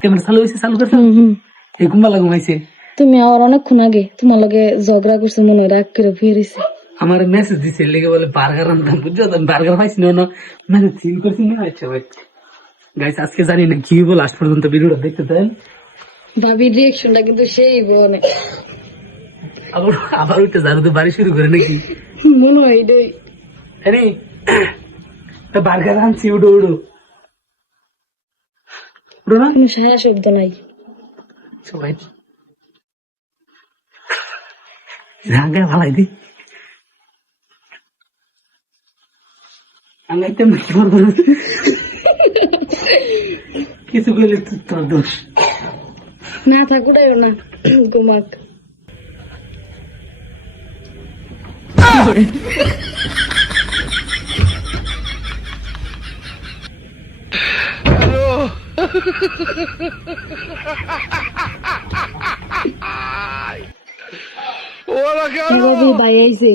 Camera চালু হয়েছে, চালু করছো এই কুম্বালা ঘুমাইছে। তুমি আর অনেকক্ষণ আগে তোমার লগে ঝগড়া করছে মনে হয়, রাগ করে ফিরেছে। আমার মেসেজ দিছে লেগে বলে বার্গার আনতাম, বুঝছো? বার্গার পাইছি না, মেসেজ সিল করছি না। আচ্ছা ভাই গাইস, আজকে জানি না কি হইব, লাস্ট পর্যন্ত ভিডিওটা দেখতে দেন। ভাবির রিয়েকশনটা কিন্তু সেই বনে, আবার আবার ওইটা জানো তো বাড়ি শুরু করে নাকি মনে হয় এটাই। আরে তা বার্গার আনছি, উডো উডো উডো না, কোনো সারা শব্দ নাই। সবাই রাগে ভালাই দি আঙ্গাইতে কিছু বলে তোর দোষ না থাকুটাইও না, ঘুমাক। ভাই আইছে,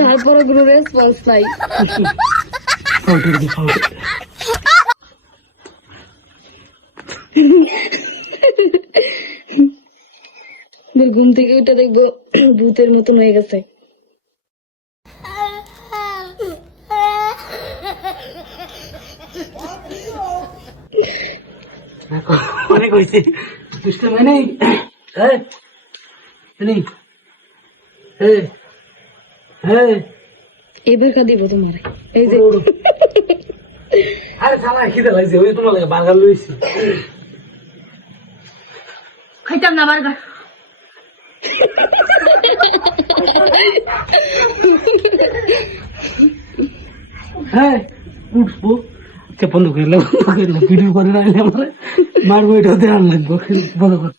তারপরে কোনো রেসপন্স নাই। ঘুম থেকে উঠে দেখবো ভূতের মতন হয়ে গেছে। অনেক হয়েছে দুষ্ট মানে এবার খা দিব তোমার, এই যে আরে সালা খিদে লাগছে, ওই তোমার লাগে বার্গার লইছি, খাইতাম না বার্গার। হ্যাঁ উঠবো বন্ধ করে ভিডিও করে রাখলে আমার মারবো, এটা আনলাম বন্ধ কর।